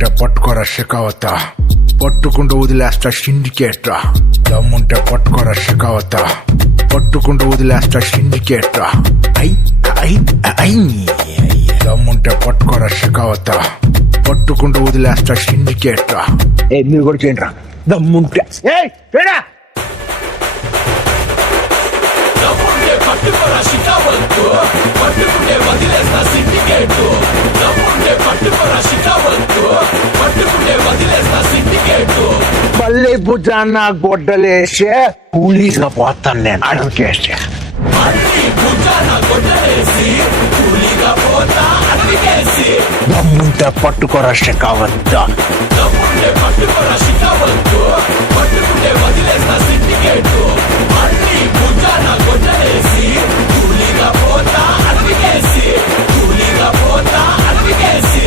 దమ్ముంటే పట్టుకోరా షెకావత, పట్టుకుంటూ వదిలేస్తా సిండికేట్. దమ్ముంటే పట్టుకోరా షెకావత, పట్టుకుంటూ వదిలేస్తా సిండికేట్. ఐ ఐ ఐ దమ్ముంటే పట్టుకోరా షెకావత, పట్టుకుంటూ వదిలేస్తా సిండికేట్. మీరు కూడా చేయండి రా దమ్ముంటే. పట్టుకోరా షికావత్తు, పట్టుకుంటే వదిలేస్తా సిండికేటు. దమ్ముంటే పట్టుకోరా షికావత్తు, పట్టుకుంటే వదిలేస్తా సిండికేటు. మళ్ళీ భుజాన్న గొడ్డలేసే కూలీగా పోతాను నేను అడుగుకేసే. మళ్ళీ భుజాన గొడ్డలేసి కూలీగా పోతా అడిగేసి. దమ్ముంటే పట్టుకోరా షెకావత, దమ్ముంటే పట్టుకోరా షికావత్తు, పట్టుకుంటే వదిలేస్తా సిండికేటు. మళ్ళీ భుజాన గొడ్డలేసి కూలీగా పోతా అడిగేసి, కూలీగా పోతా అడిగేసి.